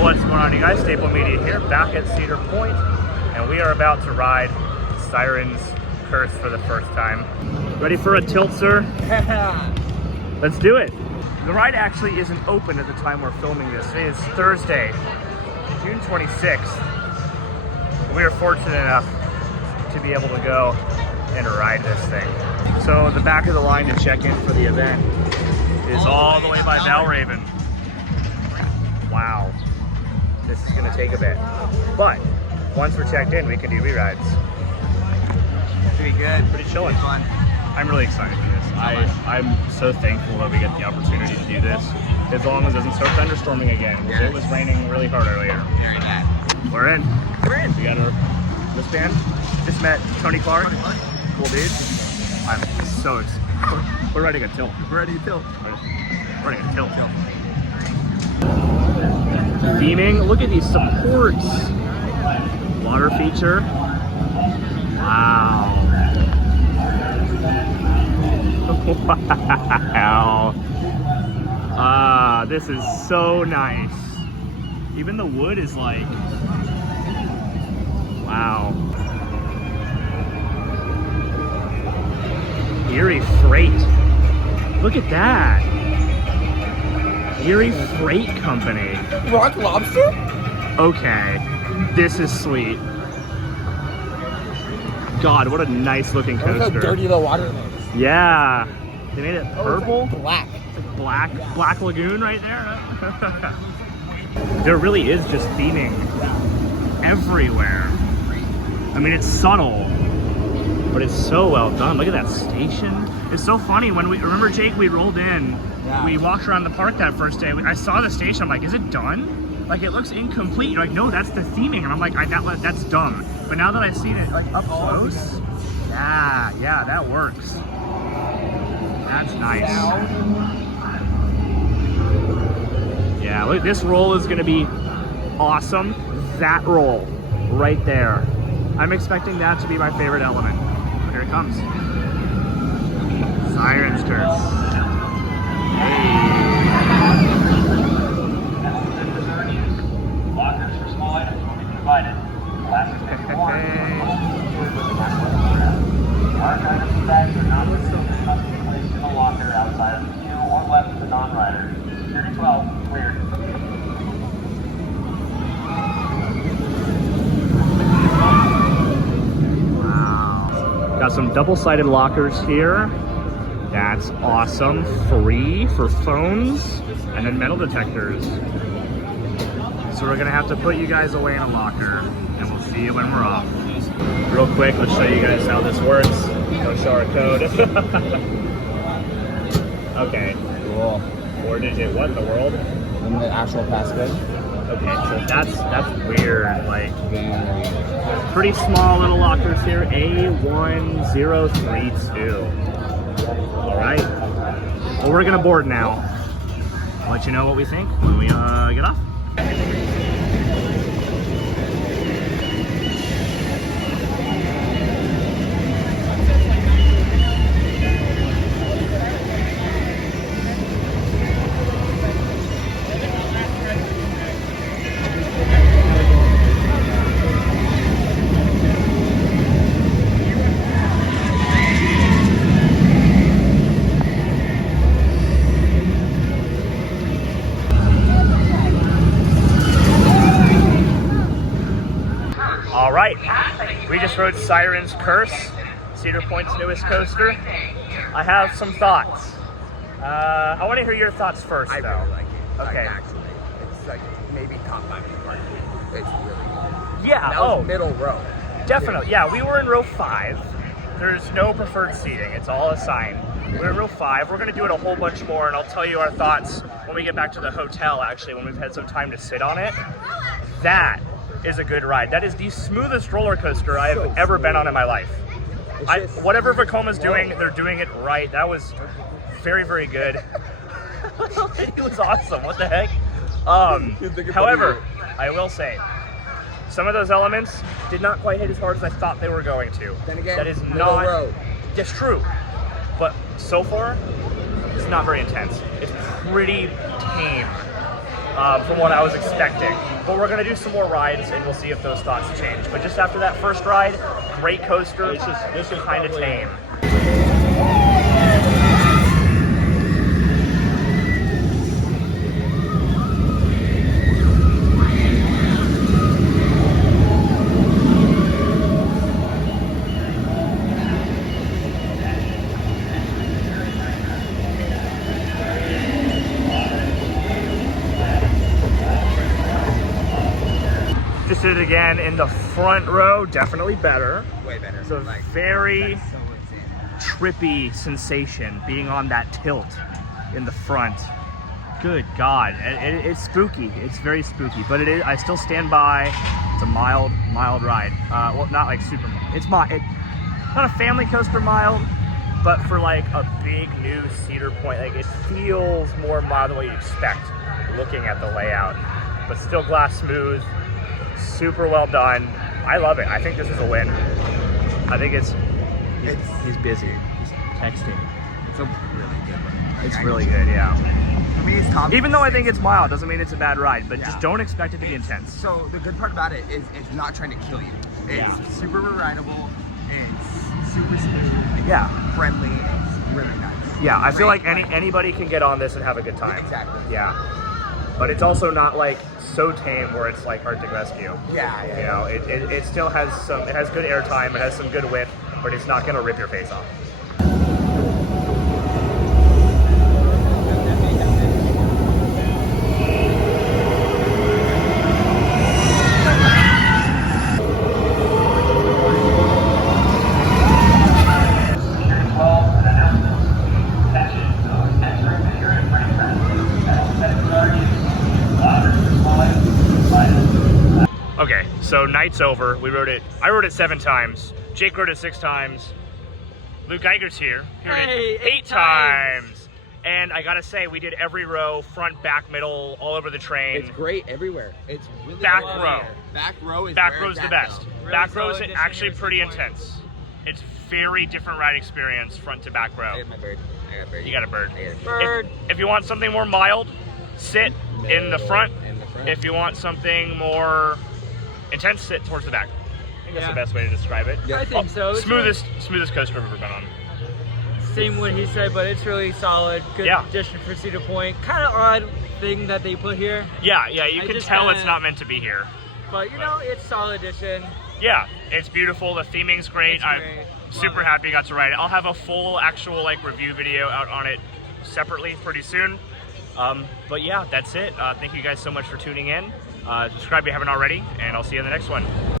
What's going on, you guys? Staple Media here, back at Cedar Point, and we are about to ride Sirens Curse for the first time. Ready for a tilt, sir? Let's do it. The ride actually isn't open at the time we're filming this. Today is Thursday, June 26th. We are fortunate enough to be able to go and ride this thing. So the back of the line to check in for the event is all the way by Valraven. Wow. This is gonna take a bit. But once we're checked in, we can do re-rides. Pretty good. Pretty chilling. Fun. I'm really excited for this. I'm so thankful that we get the opportunity to do this. As long as it doesn't start thunderstorming again. Yes. It was raining really hard earlier. Very nice. We're in. We got our wristband. Just met Tony Clark. Cool dude. I'm so excited. We're ready to tilt. We're ready to tilt. We're ready to tilt. Theming. Look at these supports. Water feature. Wow. Wow. This is so nice. Even the wood is like, wow. Erie Freight. Look at that. Erie Freight Company. Rock Lobster? Okay, this is sweet. God, what a nice looking coaster. Look how dirty the water is. Yeah. They made it purple. It's like black. It's like black lagoon right there. There really is just theming everywhere. I mean, it's subtle, but it's so well done. Look at that station. It's so funny when remember Jake, we rolled in, we walked around the park that first day. I saw the station, I'm like, is it done? Like, it looks incomplete. You're like, no, that's the theming. And I'm like, that's dumb. But now that I've seen it like up close, yeah, that works. That's nice. Yeah, look, this roll is gonna be awesome. That roll right there. I'm expecting that to be my favorite element. Here it comes. Sirens Curse. Lockers for small items will be provided. Glasses may be worn. Large items and bags are not listed and must be placed in a locker outside of the queue or left to non-riders. Security 12, cleared. Wow. Got some double-sided lockers here. That's awesome. Free for phones and then metal detectors. So we're gonna have to put you guys away in a locker and we'll see you when we're off. Real quick, let's show you guys how this works. Go show our code. Okay. Cool. 4-digit what in the world? And the actual passcode. Okay, so that's weird. Like, pretty small little lockers here. A1032. All right. Well, we're gonna board now. I'll let you know what we think when we get off. All right, we just rode Sirens Curse, Cedar Point's newest coaster. I have some thoughts. I want to hear your thoughts first, though. I really like it. Okay. Like, actually, it's like maybe top 5 in the market. It's really good. Yeah. That was middle row. Definitely. Yeah, we were in row 5. There's no preferred seating. It's all assigned. We're in row 5. We're going to do it a whole bunch more, and I'll tell you our thoughts when we get back to the hotel, actually, when we've had some time to sit on it. That is a good ride. That is the smoothest roller coaster I have ever been on in my life. Whatever Vacoma's doing, they're doing it right. That was very, very good. It was awesome. What the heck? However, I will say, some of those elements did not quite hit as hard as I thought they were going to. Then again, that is middle not. road. That's true. But so far, it's not very intense. It's pretty tame. from what I was expecting. But we're gonna do some more rides and we'll see if those thoughts change. But just after that first ride, great coaster, this is kind of tame. Just did it again in the front row, definitely better. Way better. It's a very that's so insane. trippy sensation being on that tilt in the front. Good God, it's spooky. It's very spooky, but it is. I still stand by. It's a mild ride. Well, not like super mild. It's not a family coaster mild, but for like a big new Cedar Point, like it feels more mild than what you expect looking at the layout, but still glass smooth. Super well done. I love it. I think this is a win. I think he's busy. He's texting. It's a really good one. It's really good, yeah. For me, it's top. Even though I think it's mild, doesn't mean it's a bad ride, but Yeah. just don't expect it to be intense. So the good part about it is it's not trying to kill you. It's super rideable. It's super smooth. Yeah. Friendly. It's really nice. Yeah, I feel Great like anybody can get on this and have a good time. Exactly. Yeah. But it's also not like so tame where it's like Arctic Rescue. Yeah. You know, it still has it has good airtime, it has some good width, but it's not gonna rip your face off. Okay, so night's over. I rode it 7 times. Jake rode it 6 times. Luke Geiger's here. He rode it 8 times. And I gotta say, we did every row, front, back, middle, all over the train. It's great everywhere. It's really Back good row. here. Back row is Back where row's it's the at, best. though. Really Back row's solid actually distance, pretty 3 points. intense. It's very different ride experience, front to back row. I got my bird. I got a bird. You got a bird. I got a Bird. If you want something more mild, sit in the front. In the front. If you want something more intense, sit towards the back. I think that's the Yeah. best way to describe it. Yeah. I think so. It's Smoothest coaster I've ever been on. Same what he said, but it's really solid. Good Yeah. addition for Cedar Point. Kind of odd thing that they put here, Yeah, you I can just tell it's kinda- not meant to be here. but you know, it's solid addition. Yeah, it's beautiful. The theming's great. It's I'm great. super Love it. happy I got to ride it. I'll have a full actual like review video out on it separately pretty soon. But yeah, that's it. Thank you guys so much for tuning in. Subscribe if you haven't already, and I'll see you in the next one.